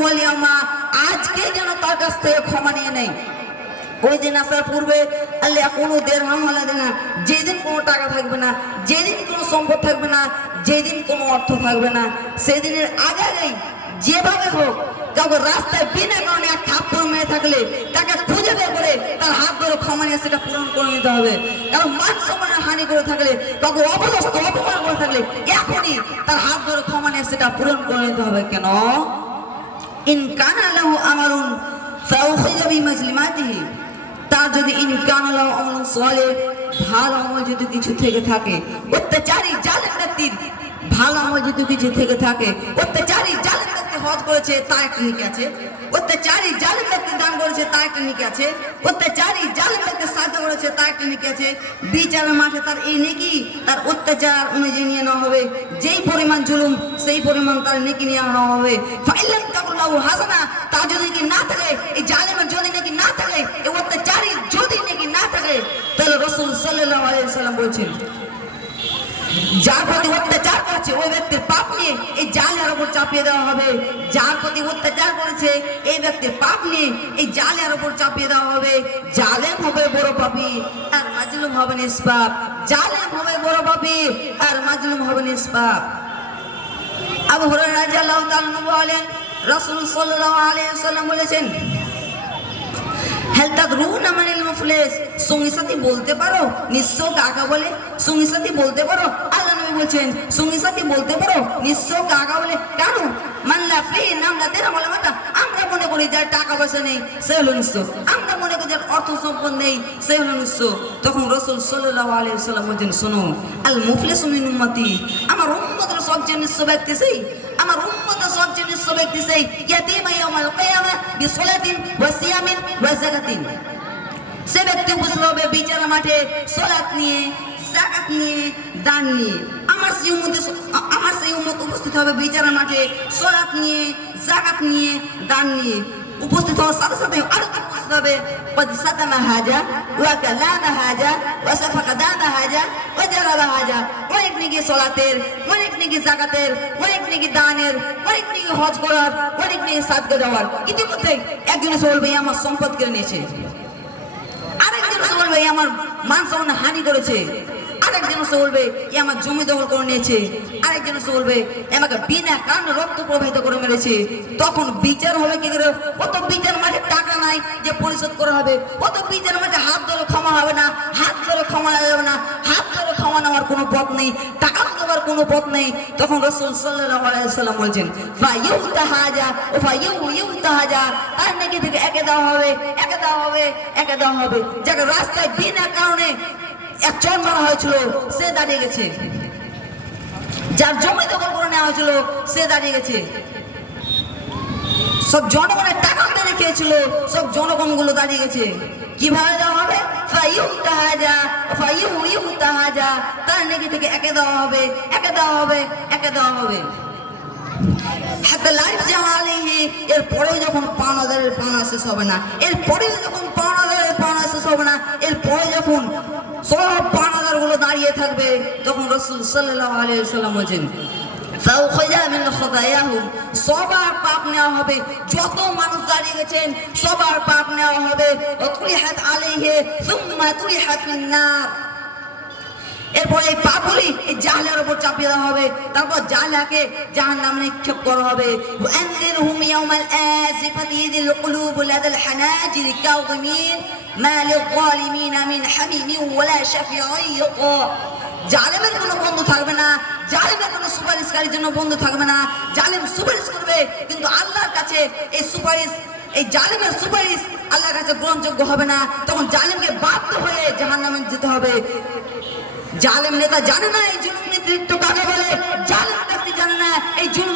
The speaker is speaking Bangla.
ওয়ালিয়ামা আজকে যেন তার কাছ থেকে ক্ষমা নিয়ে নেয় ওই দিন আসার পূর্বে আল্লাহ কোনো দেড়হাম আলাদা না যেদিন কোনো টাকা থাকবে না, যেদিন কোনো সম্পদ থাকবে না, যেদিন কোনো অর্থ থাকবে না, সেদিনের আগে আগেই যেভাবে হোক, কাউকে রাস্তায় বিনা কারণে এক থাপ্পড় মেরে থাকলে তাকে খুঁজে বের করে তার হাত ধরে ক্ষমা নিয়ে সেটা পূরণ করে নিতে হবে। কারণ মান সম্মানের হানি করে থাকলে, কাউকে অপদস্থ, অপমান করে থাকলে এখনই তার হাত ধরে ক্ষমা নিয়ে সেটা পূরণ করে নিতে হবে। কেন? ইন কানা লাহু আমারুন ফাউখিযা বিমাজলিমাতিহি তার যদি ইন কানা লাহু সালিহ ভালো আমল যদি কিছু থেকে থাকে, অত্যাচারী জালেম ব্যক্তির ভালো আমল যদি কিছু থেকে থাকে, অত্যাচারী জালেম হজ করেছে, তার একটা নিকে আছে। অত্যাচারী জালেম ব্যক্তি দান করেছে, তার একটা নিকে আছে। অত্যাচারী জালেম ব্যক্তি সাহায্য করেছে, তার একটা নিকে আছে। বিচারের মাঠে তার এই নেকি, তার অত্যাচার অনুযায়ী নিয়ে নেওয়া হবে। যেই পরিমাণ জুলুম, সেই পরিমাণ তার নেকি নিয়ে নেওয়া হবে। ফাইলাম তাকুল্লাহু হাসানা তা যদি কি না থাকে, এই জালেমের যদি নাকি না থাকে, এই অত্যাচারী যদি নাকি না থাকে, তাহলে রসুল সাল্লাল্লাহু আলাইহি সাল্লাম বলছেন যার প্রতি অত্যাচার করছে, ওই ব্যক্তির পাপ নিয়ে এই জালের উপর চাপিয়ে দেওয়া হবে। যার প্রতি অত্যাচার করেছে, এই ব্যক্তির পাপ নিয়ে এই জালের উপর চাপিয়ে দেওয়া হবে। জালেম হবে বড় পাপি, আর মাজলুম হবে নিষ্পাপ। জালেম হবে বড় পাপি, আর মাজলুম হবে নিষ্পাপ। আবু হুরায়রা রাদিয়াল্লাহু তাআলা বলেন, রাসূল সাল্লাল্লাহু আলাইহি ওয়াসাল্লাম বলেছেন তাদরুনা সঙ্গী সাথী বলতে পারো? নিঃস্ব কাকা বলে সঙ্গী সাথী বলতে পারো? আল্লাহ নবী বলছেন, সঙ্গী সাথী বলতে পারো? নিঃস্ব কাকা বলে। কেন? মানলা ফি নামলা তেরা বলে মাতা আমরা মনে করি যার টাকা পয়সা নেই, সে হলো নিঃস্ব আমরা মনে করি যার অর্থ সম্পদ নেই, সে হলো নিঃস্ব তখন রসুল সাল্লাল্লাহু আলাইহি ওয়াসাল্লাম বলছেন, শোনো আল মুফলিসু মিন উম্মতি। আমার উম্মতের সবচেয়ে নিঃস্ব ব্যক্তি সেই। আমার উম্মতের সবচেয়ে নিঃস্ব ব্যক্তি সেই। ইয়াতিমা ইয়াউমাল কিয়ামা বিসলাতিন ওয়া সিয়ামিন ওয়া যাকাতিন। সে ব্যক্তি উপস্থিত হবে বিচার মাঠে সলাৎ নিয়ে জাকাত নিয়ে দান নিয়ে আমার সেই উম্মতে আমার সেই উম্মত উপস্থিত হবে বিচার মাঠে সলাৎ নিয়ে জাকাত নিয়ে দান নিয়ে উপস্থিত হওয়ার সাথে সাথে আরো কি উপস্থিত হবে قد سدم হাজা ওয়া কালামা হাজা ওয়া সাফাকা দামা হাজা ওয়া জারাবা হাজা অনেক নাকি সলাতের অনেক নাকি জাকাতের অনেক নাকি দানের অনেক নাকি হজ করার অনেক নাকি সাদকা দেওয়ার ইতিমধ্যে একজন এসে বলবে "এই আমার সম্পদ কেড়ে নিয়েছে আরেকজন এসে বলবে "এই আমার মান সম্মান হানি করেছে। আরেকজন সে বলবে, "এ আমার জমি দখল করে নিয়েছে। আরেকজন সে বলবে, "এ আমাকে বিনা কারণে রক্ত প্রবাহিত করে মেরেছে। তখন বিচার হবে কি করে? কত বিচার মাঠে টাকা নাই যে পরিশোধ করা হবে। কত বিচার মাঠে হাত ধরে ক্ষমা হবে না, হাত ধরে ক্ষমা যাবে না, হাত ধরে ক্ষমা নেওয়ার কোনো পথ নেই। টাকা কোনো পথ নেই। তখন রসুল সাল্লাম বলছেন তার নাকি থেকে একে দেওয়া হবে, একে দেওয়া হবে, একে দেওয়া হবে। যাকে রাস্তায় বিনা কারণে এক চর মারা হয়েছিল, সে দাঁড়িয়ে গেছে। যার জমি দখল করে নেওয়া হয়েছিল, সে দাঁড়িয়ে গেছে। সব জনগণের টাকা মেরে খেয়েছিল, সব জনগণগুলো দাঁড়িয়ে গেছে। কীভাবে দেওয়া হবে? ফাইউ তাহাজা ফাইউ ইউ তাহাজা তার নাকি থেকে একে দেওয়া হবে, একে দেওয়া হবে, একে দেওয়া হবে। হাতে শেষ হবে না এর পরেও যখন শেষ হবে না এর পরে যখন সব দাঁড়িয়ে থাকবে, তখন রসুল সাল্লাম বলছেন সবার পাপ নেওয়া হবে, যত মানুষ দাঁড়িয়ে গেছেন, সবার পাপ নেওয়া হবে। আলাইহি, সুম্মা তুরিহাত ফিন নার। এরপর এই পাপগুলি এই জাহলের উপর চাপিয়ে দেওয়া হবে তারপর জাহলাকে জাহান নামে নিক্ষেপ করা হবে وأنذرهم يوم الآزفة إذ القلوب لدى الحناجر كاظمين ما للظالمين من حميم ولا شفيع يطاع জালেমের কোনো বন্ধু থাকবে না জালেমের কোনো সুপারিশকারীর জন্য বন্ধু থাকবে না জালেম সুপারিশ করবে কিন্তু আল্লাহর কাছে এই সুপারিশ এই জালিমের সুপারিশ আল্লাহর কাছে গ্রহণযোগ্য হবে না। তখন জালিমকে বাধ্য হয়ে জাহান নামে যেতে হবে। জালেম নেতা জানে না এই জুলুম নেতৃত্ব কাকে বলে? জালেম ব্যক্তি জানে না এই জুলুম